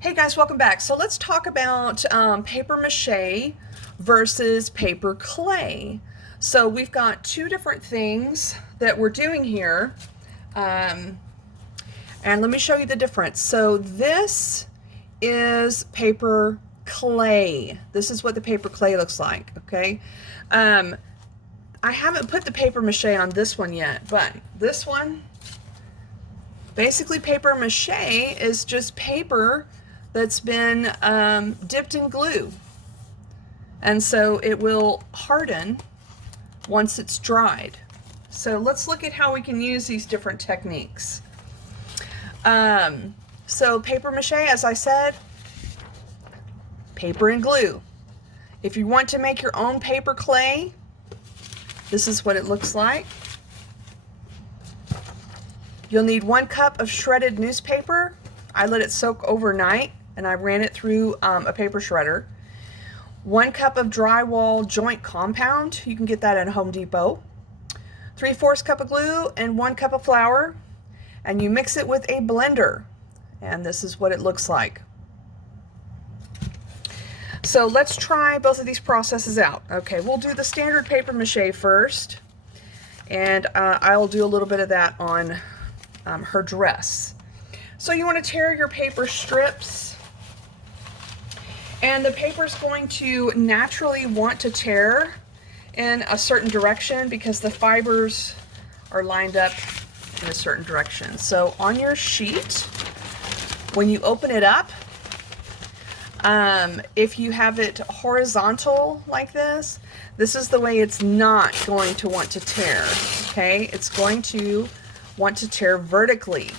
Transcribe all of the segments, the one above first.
Hey guys, welcome back. So let's talk about paper mache versus paper clay. So we've got two different things that we're doing here. Um, and let me show you the difference. So this is paper clay. This is what the paper clay looks like, okay? Um, I haven't put the paper mache on this one yet, but this one, basically paper mache is just paper that's been dipped in glue. And so it will harden once it's dried. So let's look at how we can use these different techniques. So paper mache, as I said, paper and glue. If you want to make your own paper clay, this is what it looks like. You'll need 1 cup of shredded newspaper. I let it soak overnight and I ran it through a paper shredder. 1 cup of drywall joint compound. You can get that at Home Depot. 3/4 cup of glue and 1 cup of flour. And you mix it with a blender. And this is what it looks like. So let's try both of these processes out. Okay, we'll do the standard paper mache first. And I'll do a little bit of that on her dress. So you want to tear your paper strips, and the paper is going to naturally want to tear in a certain direction because the fibers are lined up in a certain direction. So on your sheet, when you open it up, if you have it horizontal like this, this is the way it's not going to want to tear, okay? It's going to want to tear vertically.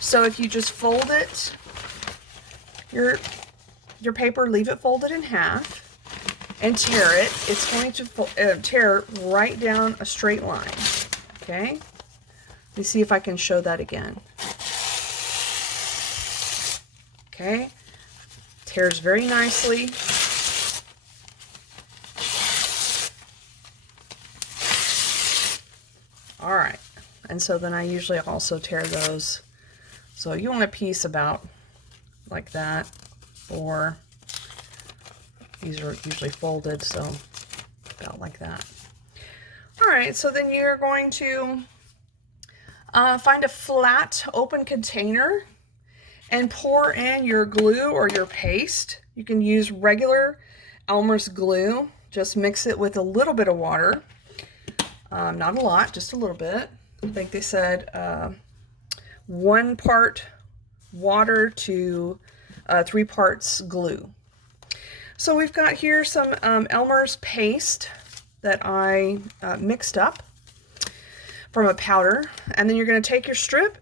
So if you just fold it, your paper, leave it folded in half and tear it, it's going to tear right down a straight line, okay? Let me see if I can show that again. Okay, tears very nicely. All right, and so then I usually also tear those. So you want a piece about like that, or these are usually folded, so about like that. All right, so then you're going to find a flat open container and pour in your glue or your paste. You can use regular Elmer's glue. Just mix it with a little bit of water. Not a lot, just a little bit. I think they said 1 part water to 3 parts glue. So we've got here some Elmer's paste that I mixed up from a powder, and then you're going to take your strip,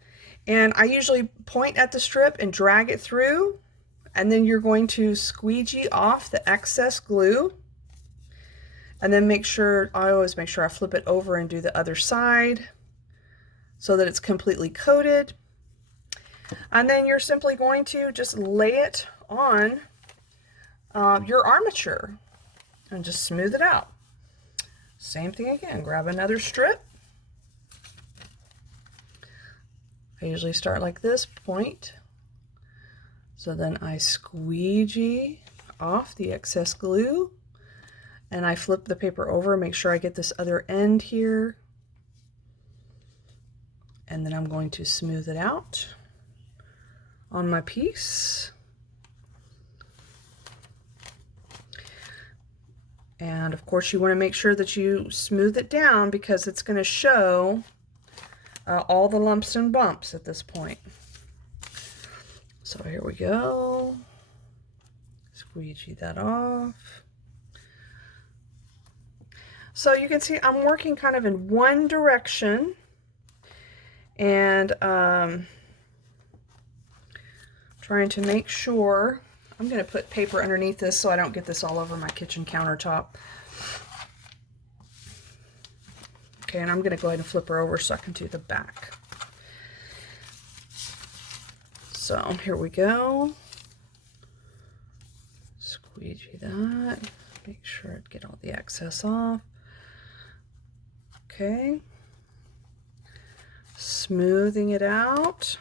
and I usually point at the strip and drag it through, and then you're going to squeegee off the excess glue, and then I always make sure I flip it over and do the other side so that it's completely coated. And then you're simply going to just lay it on your armature and just smooth it out. Same thing again, grab another strip. I usually start like this, point. So then I squeegee off the excess glue, and I flip the paper over, make sure I get this other end here. And then I'm going to smooth it out on my piece. And of course you want to make sure that you smooth it down because it's going to show all the lumps and bumps at this point. So here we go. Squeegee that off. So you can see I'm working kind of in one direction, and trying to make sure. I'm going to put paper underneath this so I don't get this all over my kitchen countertop. Okay, and I'm going to go ahead and flip her over so I can do the back. So here we go. Squeegee that. Make sure I get all the excess off. Okay. Smoothing it out.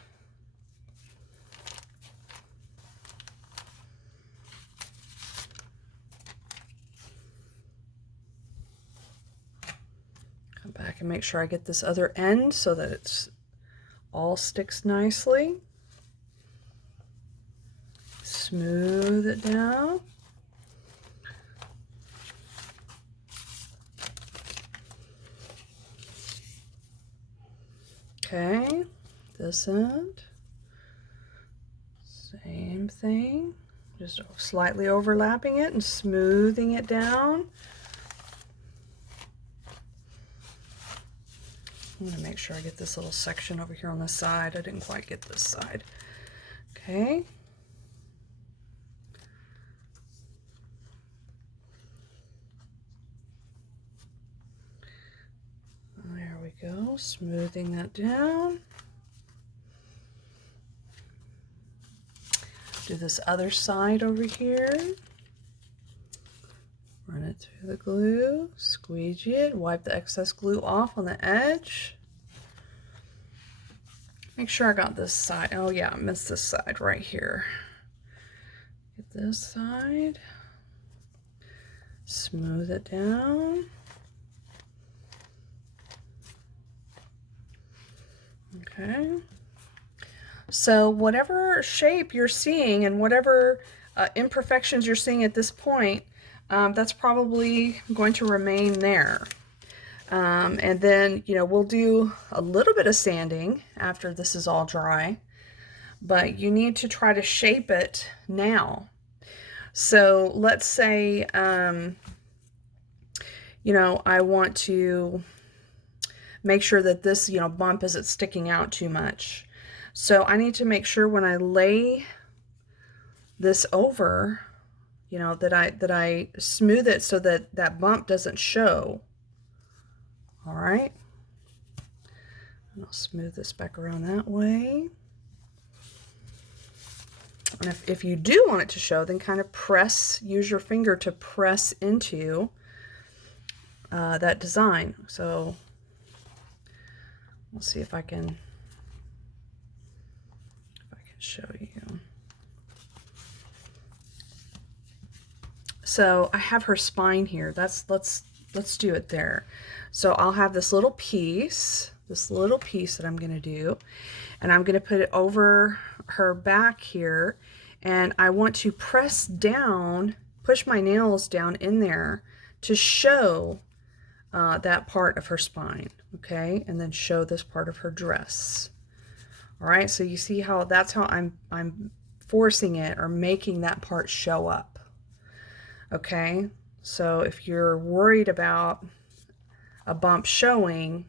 can make sure I get this other end so that it's all sticks nicely. Smooth it down. Okay, this end, same thing, just slightly overlapping it and smoothing it down. I'm going to make sure I get this little section over here on the side. I didn't quite get this side. Okay. There we go, smoothing that down. Do this other side over here. Run it through the glue, squeegee it, wipe the excess glue off on the edge. Make sure I got this side. Oh yeah, I missed this side right here. Get this side. Smooth it down. Okay. So whatever shape you're seeing and whatever imperfections you're seeing at this point, that's probably going to remain there. And then, you know, we'll do a little bit of sanding after this is all dry, but you need to try to shape it now. So let's say, you know, I want to make sure that this, you know, bump isn't sticking out too much. So I need to make sure when I lay this over, you know, that I smooth it so that that bump doesn't show. All right. And I'll smooth this back around that way. And if you do want it to show, then kind of press, use your finger to press into that design. So we'll see if I can show you. So I have her spine here. Let's do it there. So I'll have this little piece that I'm going to do, and I'm going to put it over her back here, and I want to press down, push my nails down in there to show that part of her spine, okay, and then show this part of her dress. All right, so you see how that's how I'm forcing it or making that part show up. Okay, so if you're worried about a bump showing,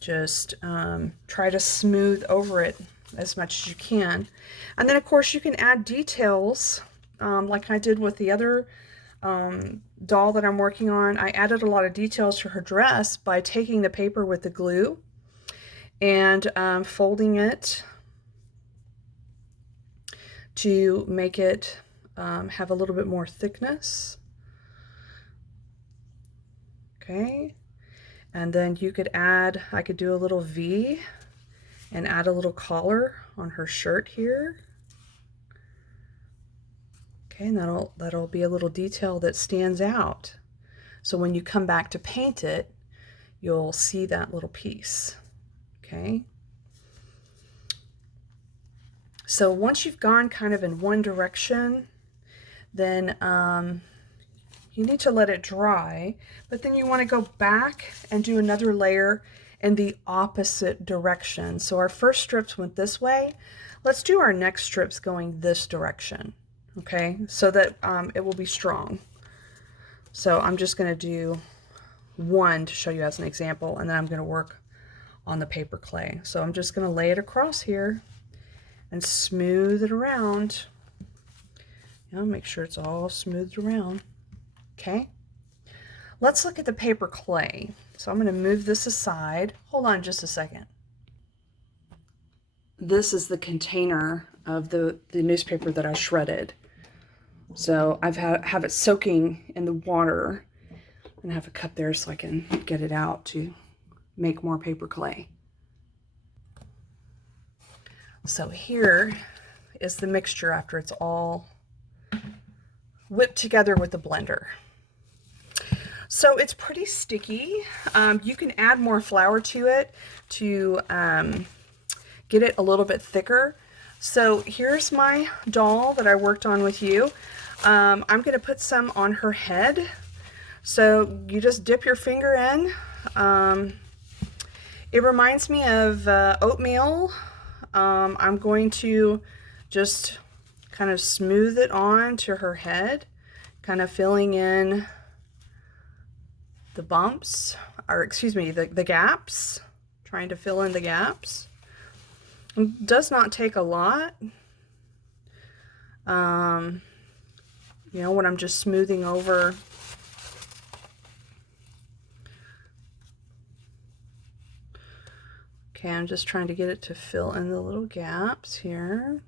just try to smooth over it as much as you can. And then of course you can add details like I did with the other doll that I'm working on. I added a lot of details to her dress by taking the paper with the glue and folding it to make it have a little bit more thickness. Okay, and then you could add, I could do a little V and add a little collar on her shirt here. Okay, and that'll be a little detail that stands out. So when you come back to paint it, you'll see that little piece. Okay. So once you've gone kind of in one direction, then you need to let it dry, but then you want to go back and do another layer in the opposite direction. So our first strips went this way. Let's do our next strips going this direction, okay, so that it will be strong. So I'm just going to do one to show you as an example, and then I'm going to work on the paper clay. So I'm just going to lay it across here and smooth it around. You know, make sure it's all smoothed around. Okay, let's look at the paper clay. So I'm going to move this aside. Hold on just a second. This is the container of the newspaper that I shredded. So I've have it soaking in the water, and I have a cup there so I can get it out to make more paper clay. So here is the mixture after it's all whipped together with the blender. So it's pretty sticky. You can add more flour to it to get it a little bit thicker. So here's my doll that I worked on with you. I'm going to put some on her head. So you just dip your finger in. It reminds me of oatmeal. I'm going to just kind of smooth it on to her head, kind of filling in the bumps, or excuse me, the gaps, trying to fill in the gaps. It does not take a lot. You know, when I'm just smoothing over. Okay, I'm just trying to get it to fill in the little gaps here.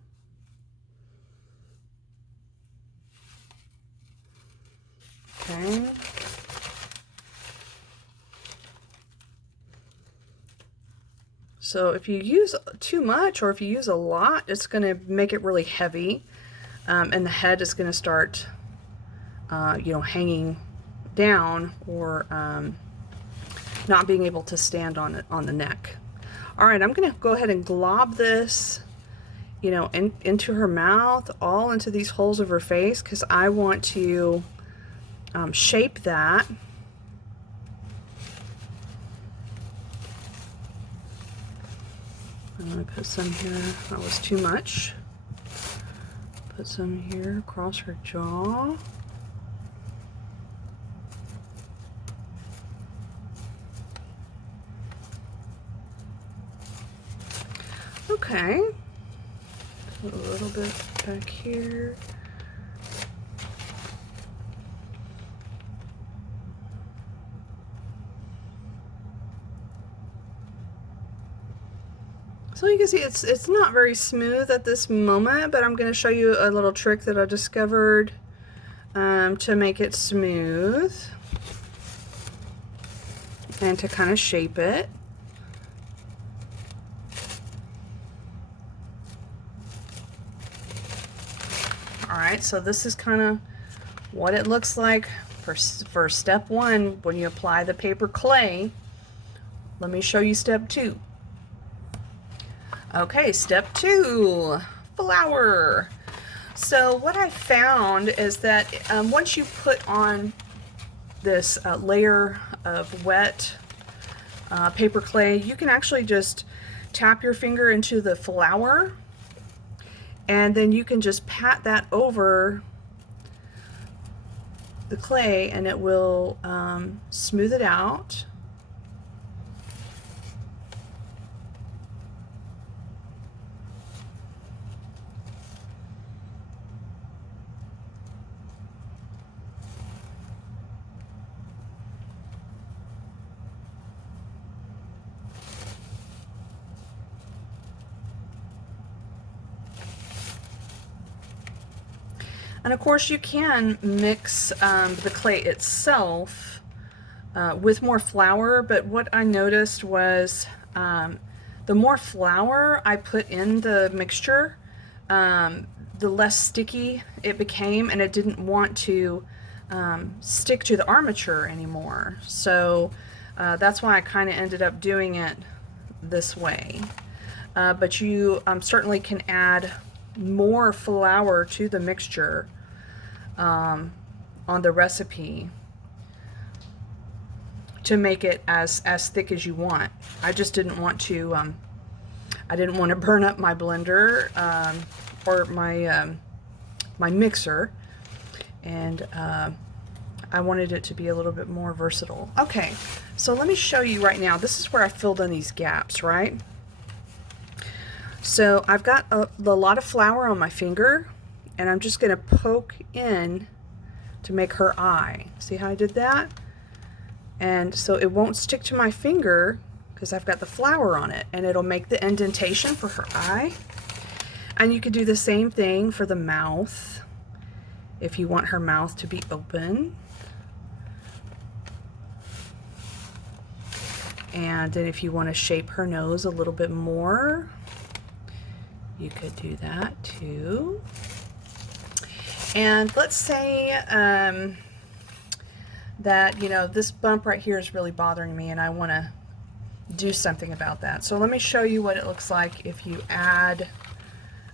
Okay. So if you use too much or if you use a lot, it's going to make it really heavy, and the head is going to start, you know, hanging down or not being able to stand on it on the neck. All right, I'm going to go ahead and glob this, you know, into her mouth, all into these holes of her face, because I want to shape that. I'm going to put some here. That was too much. Put some here across her jaw. Okay. Put a little bit back here. So you can see it's not very smooth at this moment, but I'm going to show you a little trick that I discovered to make it smooth and to kind of shape it. Alright, so this is kind of what it looks like for step one when you apply the paper clay. Let me show you step two. Okay, step two, flour. So what I found is that once you put on this layer of wet paper clay, you can actually just tap your finger into the flour, and then you can just pat that over the clay and it will smooth it out. And of course you can mix the clay itself with more flour, but what I noticed was the more flour I put in the mixture, the less sticky it became, and it didn't want to stick to the armature anymore. So that's why I kind of ended up doing it this way. But you certainly can add more flour to the mixture on the recipe to make it as thick as you want. I just didn't want to I didn't want to burn up my blender or my my mixer, and I wanted it to be a little bit more versatile. Okay, so let me show you right now. This is where I filled in these gaps, right? So I've got a lot of flour on my finger, and I'm just going to poke in to make her eye. See how I did that? And so it won't stick to my finger because I've got the flour on it, and it'll make the indentation for her eye. And you could do the same thing for the mouth if you want her mouth to be open. And then if you want to shape her nose a little bit more, you could do that too. And let's say that, you know, this bump right here is really bothering me and I want to do something about that. So let me show you what it looks like if you add,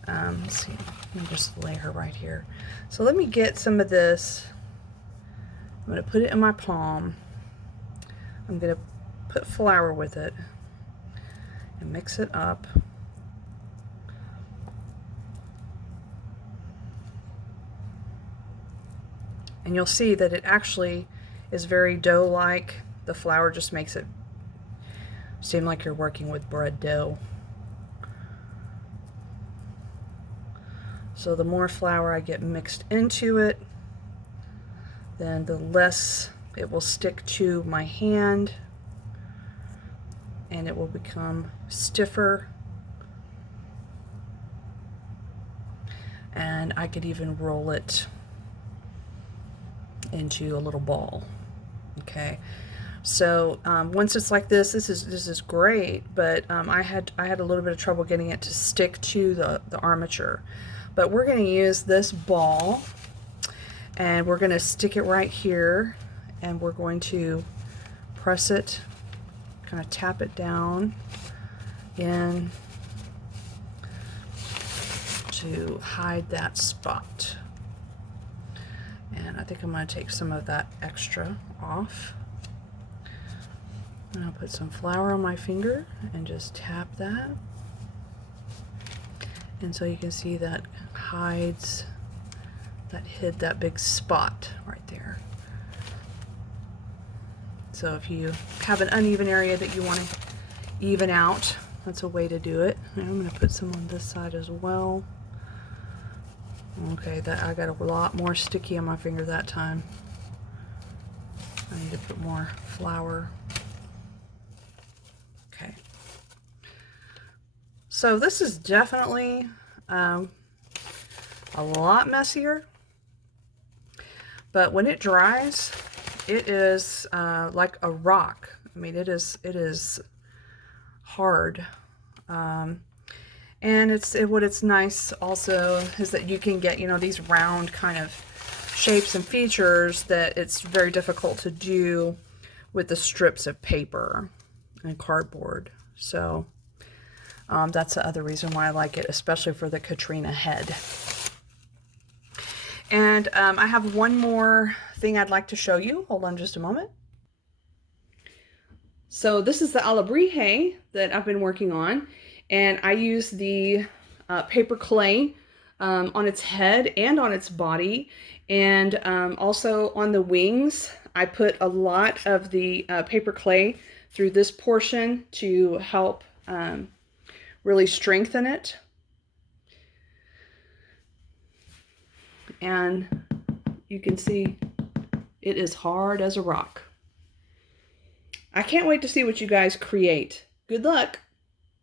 let's see, let me just lay her right here. So let me get some of this. I'm going to put it in my palm. I'm going to put flour with it and mix it up. And you'll see that it actually is very dough-like. The flour just makes it seem like you're working with bread dough. So the more flour I get mixed into it, then the less it will stick to my hand and it will become stiffer. And I could even roll it into a little ball. Okay, so once it's like this is great, but I had a little bit of trouble getting it to stick to the armature. But we're going to use this ball and we're going to stick it right here and we're going to press it, kind of tap it down in to hide that spot. And I think I'm going to take some of that extra off. And I'll put some flour on my finger and just tap that. And so you can see that hides, that hid that big spot right there. So if you have an uneven area that you want to even out, that's a way to do it. And I'm going to put some on this side as well. Okay, that I got a lot more sticky on my finger that time. I need to put more flour. Okay. So this is definitely a lot messier, but when it dries, it is like a rock. I mean, it is hard. And what it's nice also is that you can get, you know, these round kind of shapes and features that it's very difficult to do with the strips of paper and cardboard. So that's the other reason why I like it, especially for the Catrina head. And I have one more thing I'd like to show you. Hold on just a moment. So this is the alebrije that I've been working on. And I use the paper clay on its head and on its body. And also on the wings, I put a lot of the paper clay through this portion to help really strengthen it. And you can see it is hard as a rock. I can't wait to see what you guys create. Good luck.